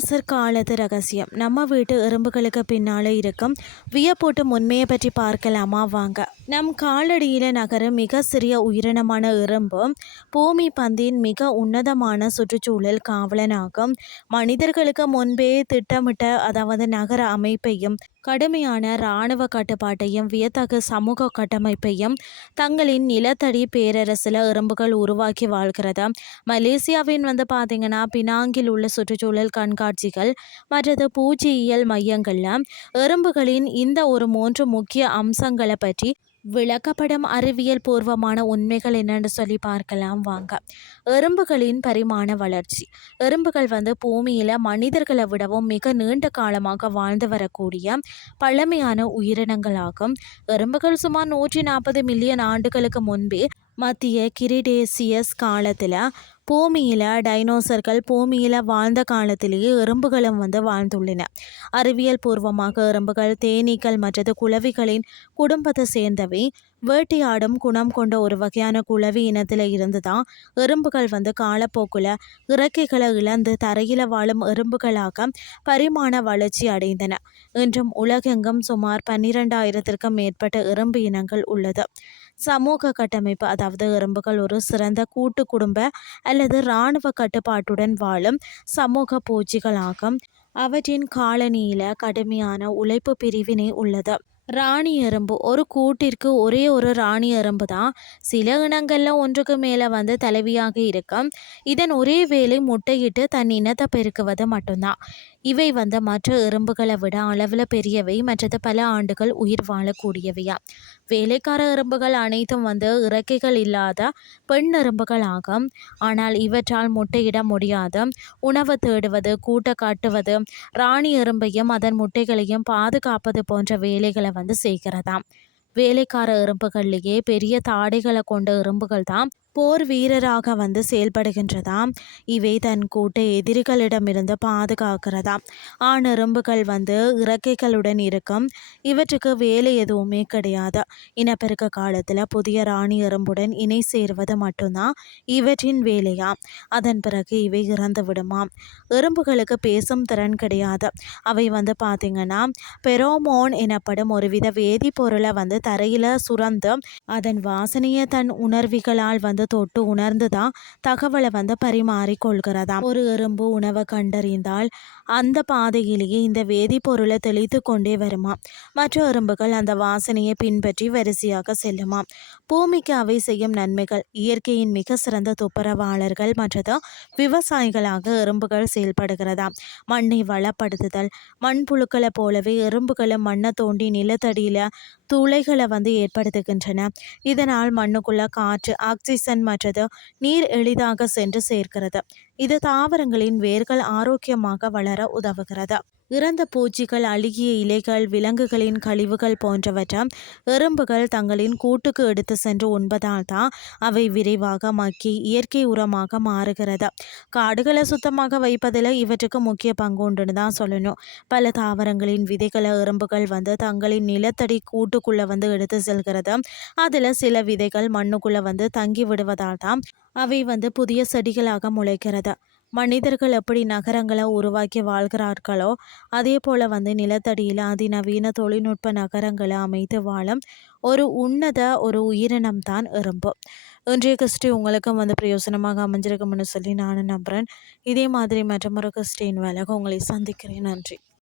Dinosaur காலத்து ரகசியம். நம்ம வீட்டு எறும்புகளுக்கு பின்னால இருக்கும் வியப்பூட்டும் உண்மையை பற்றி பார்க்கலாமா வாங்க. நம் காலடியில நகரும் மிக சிறிய உயிரினமான எறும்பு பூமி பந்தின் மிக உன்னதமான சுற்றுச்சூழல் காவலனாகும். மனிதர்களுக்கு முன்பே திட்டமிட்ட அதாவது நகர அமைப்பையும் கடுமையான இராணுவ கட்டுப்பாட்டையும் வியத்தகு சமூக கட்டமைப்பையும் தங்களின் நிலத்தடி பேரரசில் எறும்புகள் உருவாக்கி வாழ்கிறது. மலேசியாவின் பார்த்தீங்கன்னா பினாங்கில் உள்ள சுற்றுச்சூழல் கண்காட்சிகள் மற்றது பூச்சியியல் மையங்களில் எறும்புகளின் இந்த ஒரு 3 முக்கிய அம்சங்களை பற்றி விளக்கப்படும் அறிவியல் பூர்வமான உண்மைகள் என்னென்னு சொல்லி பார்க்கலாம் வாங்க. எறும்புகளின் பரிமாண வளர்ச்சி. எறும்புகள் பூமியில் மனிதர்களை விடவும் மிக நீண்ட காலமாக வாழ்ந்து வரக்கூடிய பழமையான உயிரினங்களாகும். எறும்புகள் சுமார் 140 மில்லியன் ஆண்டுகளுக்கு முன்பே மத்திய கிரிடேசியஸ் காலத்தில் பூமியில் டைனோசர்கள் பூமியில் வாழ்ந்த காலத்திலேயே எறும்புகளும் வாழ்ந்துள்ளன. அறிவியல் பூர்வமாக எறும்புகள் தேனீக்கள் மற்றது குளவிகளின் குடும்பத்தை சேர்ந்தவை. வேட்டையாடும் குணம் கொண்ட ஒரு வகையான குளவி இனத்தில் இருந்துதான் எறும்புகள் காலப்போக்கில் இறக்கைகளை இழந்து தரையில் வாழும் எறும்புகளாக பரிமாண வளர்ச்சி அடைந்தன. இன்றும் உலகெங்கும் சுமார் 12,000க்கும் மேற்பட்ட எறும்பு இனங்கள் உள்ளது. சமூக கட்டமைப்பு அதாவது எறும்புகள் ஒரு சிறந்த கூட்டு குடும்ப அல்லது இராணுவ கட்டுப்பாட்டுடன் வாழும் சமூக பூச்சிகளாகும். அவற்றின் காலனியில் கடுமையான உழைப்பு பிரிவினை உள்ளது. ராணி எறும்பு ஒரு கூட்டிற்கு ஒரே ஒரு ராணி எறும்பு தான் சில இனங்களில் ஒன்றுக்கு மேலே தலைவியாக இருக்கும். இதன் ஒரே வேலை முட்டையிட்டு தன் இனத்தை பெருக்குவது மட்டும்தான். இவை மற்ற எறும்புகளை விட அளவில் பெரியவை மற்றது பல ஆண்டுகள் உயிர் வாழக்கூடியவையா. வேலைக்கார எறும்புகள் அனைத்தும் இறக்கைகள் இல்லாத பெண் எறும்புகள் ஆகும். ஆனால் இவற்றால் முட்டையிட முடியாது. உணவு தேடுவது கூட்ட காட்டுவது ராணி எறும்பையும் அதன் முட்டைகளையும் பாதுகாப்பது போன்ற வேலைகளை செய்கிறதாம். வேலைக்கார எறும்புகள்லேயே பெரிய தாடைகளை கொண்ட எறும்புகள் தான் போர் வீரராக செயல்படுகின்றதாம். இவை தன் கூட்டை எதிரிகளிடமிருந்து பாதுகாக்கிறதாம். ஆண் எறும்புகள் இறக்கைகளுடன் இருக்கும். இவற்றுக்கு வேலை எதுவுமே கிடையாது. இனப்பெருக்க காலத்தில் புதிய ராணி எறும்புடன் இணை சேர்வது மட்டும்தான் இவற்றின் வேலையாம். அதன் பிறகு இவை இறந்து விடுமாம். எறும்புகளுக்கு பேசும் திறன் கிடையாது. அவை பார்த்திங்கன்னா பெரோமோன் எனப்படும் ஒருவித வேதிப்பொருளை தரையில் சுரந்து அதன் வாசனையை தன் உணர்விகளால் தொட்டு உணர்ந்துதான் தகவலை பரிமாறிக்கொள்கிறதாம். ஒரு எறும்பு உணவை கண்டறிந்தால் அந்த பாதையிலேயே இந்த வேதிப்பொருளை தெளித்து கொண்டே வருமா. மற்ற எறும்புகள் அந்த வாசனையை பின்பற்றி வரிசையாக செல்லுமா. பூமிக்கு அவை செய்யும் நன்மைகள். இயற்கையின் மிக சிறந்த துப்புரவாளர்கள் மற்றது விவசாயிகளாக எறும்புகள் செயல்படுகிறதாம். மண்ணை வளப்படுத்துதல். மண்புழுக்களை போலவே எறும்புகளும் மண்ணை தோண்டி நிலத்தடியில் துளைகளை ஏற்படுத்துகின்றன. இதனால் மண்ணுக்குள்ள காற்று ஆக்சிஜன் மற்றது நீர் எளிதாக சென்று சேர்க்கிறது. இது தாவரங்களின் வேர்கள் ஆரோக்கியமாக வளர உதவுகிறது. இறந்த பூச்சிகள் அழுகிய இலைகள் விலங்குகளின் கழிவுகள் போன்றவற்றை எறும்புகள் தங்களின் கூட்டுக்கு எடுத்து சென்று உண்பதால் தான் அவை விரைவாக மக்கி இயற்கை உரமாக மாறுகிறது. காடுகளை சுத்தமாக வைப்பதில் இவற்றுக்கு முக்கிய பங்கு உண்டுன்னு தான் சொல்லணும். பல தாவரங்களின் விதைகளை எறும்புகள் தங்களின் நிலத்தடி கூட்டுக்குள்ளே எடுத்து செல்கிறது. அதில் சில விதைகள் மண்ணுக்குள்ளே தங்கி விடுவதால் தான் அவை புதிய செடிகளாக முளைக்கிறது. மனிதர்கள் எப்படி நகரங்களை உருவாக்கி வாழ்கிறார்களோ அதே போல் நிலத்தடியில் அதிநவீன தொழில்நுட்ப நகரங்களை அமைத்து வாழும் ஒரு உன்னத ஒரு உயிரினம் தான் எறும்பு. இன்றைய கிறிஸ்டி உங்களுக்கும் பிரயோசனமாக அமைஞ்சிருக்கும்னு சொல்லி நானும் நம்புகிறேன். இதே மாதிரி மற்றொரு கிறிஸ்டின் வேலைக்கு உங்களை சந்திக்கிறேன். நன்றி.